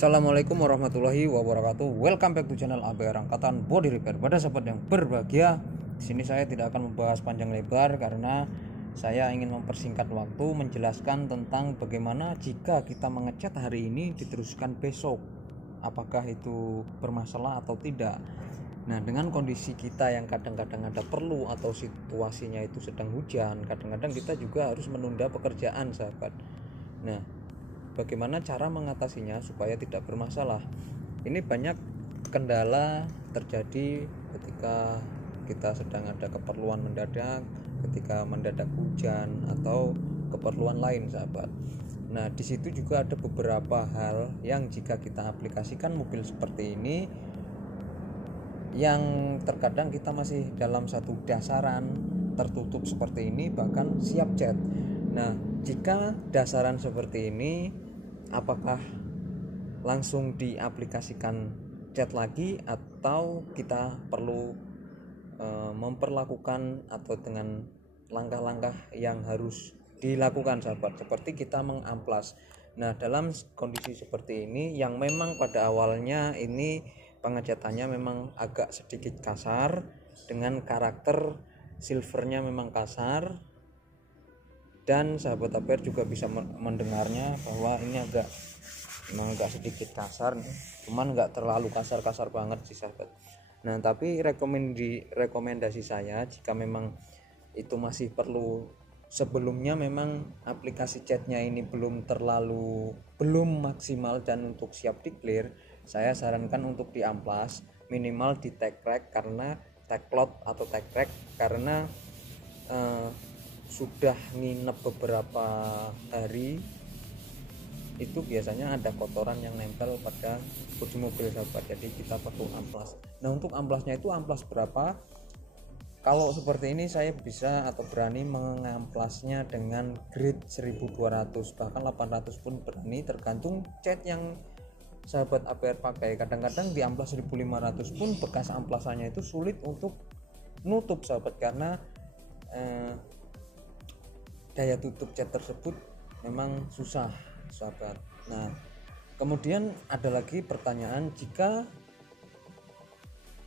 Assalamualaikum warahmatullahi wabarakatuh. Welcome back to channel ABR Angkatan Body Repair. Pada sahabat yang berbahagia, di sini saya tidak akan membahas panjang lebar karena saya ingin mempersingkat waktu menjelaskan tentang bagaimana jika kita mengecat hari ini diteruskan besok, apakah itu bermasalah atau tidak. Nah, dengan kondisi kita yang kadang-kadang ada perlu atau situasinya itu sedang hujan, kadang-kadang kita juga harus menunda pekerjaan, sahabat. Nah, bagaimana cara mengatasinya supaya tidak bermasalah? Ini banyak kendala terjadi ketika kita sedang ada keperluan mendadak, ketika mendadak hujan atau keperluan lain, sahabat. Nah, di situ juga ada beberapa hal yang jika kita aplikasikan mobil seperti ini, yang terkadang kita masih dalam satu dasaran tertutup seperti ini, bahkan siap cat. Nah, jika dasaran seperti ini, apakah langsung diaplikasikan cat lagi atau kita perlu memperlakukan atau dengan langkah-langkah yang harus dilakukan, sahabat, seperti kita mengamplas. Nah, dalam kondisi seperti ini yang memang pada awalnya ini pengecatannya memang agak sedikit kasar, dengan karakter silvernya memang kasar, dan sahabat ABR juga bisa mendengarnya bahwa ini memang agak sedikit kasar, cuman nggak terlalu kasar banget sih, sahabat. Nah, tapi rekomendasi saya jika memang itu masih perlu, sebelumnya memang aplikasi catnya ini belum maksimal dan untuk siap di clear, saya sarankan untuk diamplas, minimal di tag rack karena tag cloth atau tag rack, karena sudah nginep beberapa hari itu biasanya ada kotoran yang nempel pada kursi mobil, sahabat. Jadi kita perlu amplas. Nah, untuk amplasnya itu amplas berapa? Kalau seperti ini saya bisa atau berani mengamplasnya dengan grade 1200, bahkan 800 pun berani, tergantung cat yang sahabat ABR pakai. Kadang-kadang di amplas 1500 pun bekas amplasannya itu sulit untuk nutup, sahabat, karena daya tutup cat tersebut memang susah, sahabat. Nah, kemudian ada lagi pertanyaan, jika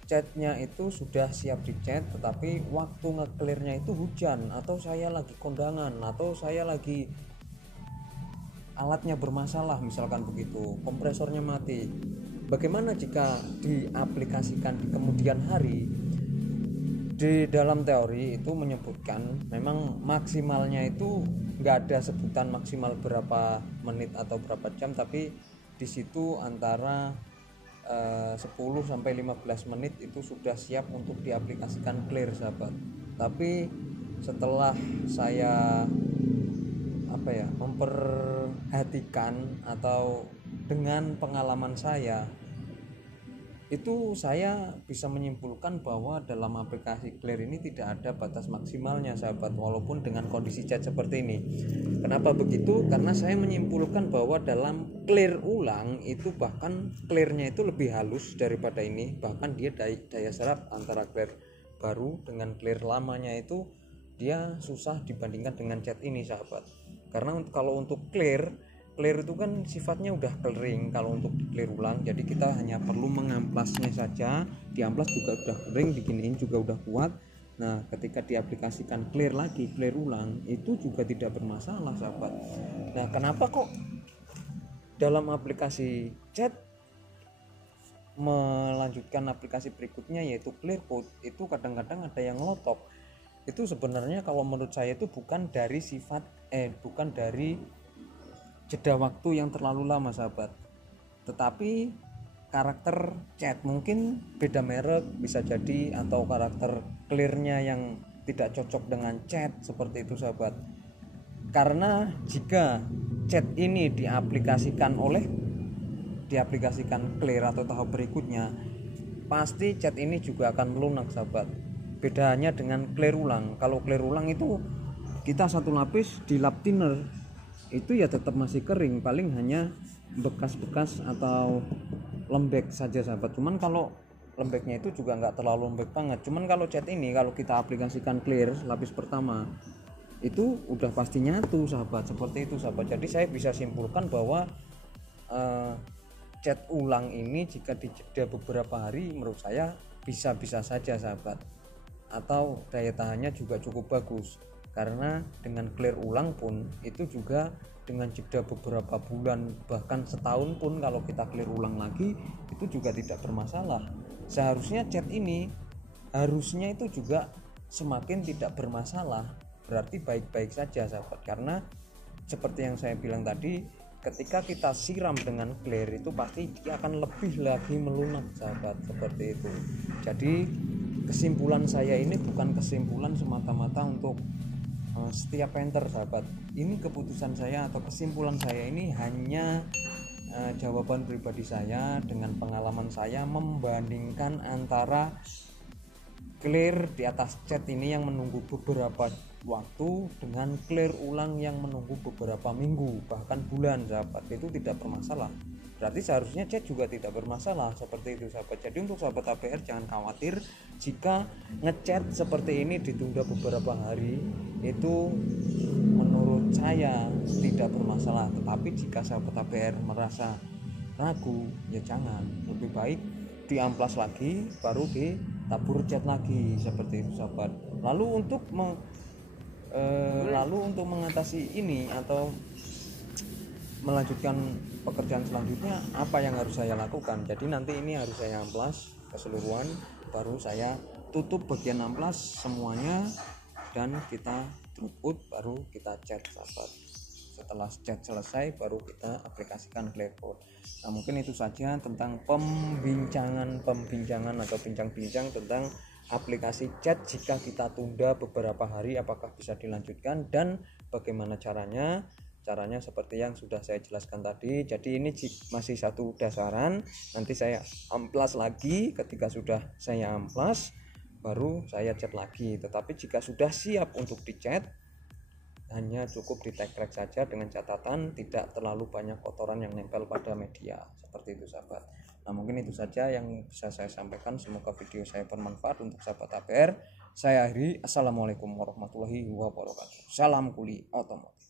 catnya itu sudah siap dicat tetapi waktu nge-clearnya itu hujan, atau saya lagi kondangan, atau saya lagi alatnya bermasalah, misalkan begitu, kompresornya mati, bagaimana jika diaplikasikan di kemudian hari? Di dalam teori itu menyebutkan memang maksimalnya itu nggak ada sebutan maksimal berapa menit atau berapa jam, tapi di situ antara 10 sampai 15 menit itu sudah siap untuk diaplikasikan clear, sahabat. Tapi setelah saya memperhatikan atau dengan pengalaman saya, itu saya bisa menyimpulkan bahwa dalam aplikasi clear ini tidak ada batas maksimalnya, sahabat, walaupun dengan kondisi cat seperti ini. Kenapa begitu? Karena saya menyimpulkan bahwa dalam clear ulang itu bahkan clearnya itu lebih halus daripada ini, bahkan dia daya serap antara clear baru dengan clear lamanya itu dia susah dibandingkan dengan cat ini, sahabat. Karena kalau untuk clear itu kan sifatnya udah kering kalau untuk di clear ulang, jadi kita hanya perlu mengamplasnya saja. Diamplas juga udah kering, diginiin juga udah kuat. Nah, ketika diaplikasikan clear ulang itu juga tidak bermasalah, sahabat. Nah, kenapa kok dalam aplikasi cat melanjutkan aplikasi berikutnya yaitu clear coat itu kadang-kadang ada yang ngelotok? Itu sebenarnya kalau menurut saya itu bukan dari jeda waktu yang terlalu lama, sahabat, tetapi karakter cat, mungkin beda merek bisa jadi, atau karakter clearnya yang tidak cocok dengan cat seperti itu, sahabat. Karena jika cat ini diaplikasikan clear atau tahap berikutnya, pasti cat ini juga akan melunak, sahabat. Bedanya dengan clear ulang, kalau clear ulang itu kita satu lapis di lap thinner itu ya tetap masih kering, paling hanya bekas-bekas atau lembek saja, sahabat. Cuman kalau lembeknya itu juga nggak terlalu lembek banget. Cuman kalau cat ini kalau kita aplikasikan clear lapis pertama itu udah pasti nyatu, sahabat, seperti itu, sahabat. Jadi saya bisa simpulkan bahwa chat ulang ini jika dijeda beberapa hari menurut saya bisa-bisa saja sahabat, atau daya tahannya juga cukup bagus. Karena dengan clear ulang pun itu juga dengan jeda beberapa bulan bahkan setahun pun kalau kita clear ulang lagi itu juga tidak bermasalah. Seharusnya chat ini harusnya itu juga semakin tidak bermasalah, berarti baik-baik saja sahabat. Karena seperti yang saya bilang tadi, ketika kita siram dengan clear itu pasti dia akan lebih lagi melunak sahabat, seperti itu. Jadi kesimpulan saya ini bukan kesimpulan semata-mata untuk setiap painter sahabat. Ini keputusan saya atau kesimpulan saya ini hanya jawaban pribadi saya dengan pengalaman saya membandingkan antara clear di atas chat ini yang menunggu beberapa waktu dengan clear ulang yang menunggu beberapa minggu bahkan bulan sahabat. Itu tidak bermasalah, berarti seharusnya chat juga tidak bermasalah, seperti itu sahabat. Jadi untuk sahabat APR jangan khawatir jika ngechat seperti ini ditunda beberapa hari, itu menurut saya tidak bermasalah. Tetapi jika sahabat APR merasa ragu, ya jangan, lebih baik diamplas lagi baru ditabur chat lagi, seperti itu sahabat. Lalu untuk mengatasi ini atau melanjutkan pekerjaan selanjutnya, apa yang harus saya lakukan? Jadi nanti ini harus saya amplas keseluruhan, baru saya tutup bagian amplas semuanya dan kita throughput, baru kita chat sahabat. Setelah chat selesai baru kita aplikasikan Clearcode. Nah mungkin itu saja tentang pembincangan atau bincang-bincang tentang aplikasi chat jika kita tunda beberapa hari, apakah bisa dilanjutkan dan bagaimana caranya seperti yang sudah saya jelaskan tadi. Jadi ini masih satu dasaran, nanti saya amplas lagi. Ketika sudah saya amplas baru saya chat lagi. Tetapi jika sudah siap untuk dicat, hanya cukup di tag rek saja dengan catatan tidak terlalu banyak kotoran yang nempel pada media, seperti itu sahabat. Nah mungkin itu saja yang bisa saya sampaikan. Semoga video saya bermanfaat untuk sahabat APR. Saya akhiri. Assalamualaikum warahmatullahi wabarakatuh. Salam kuli otomotif.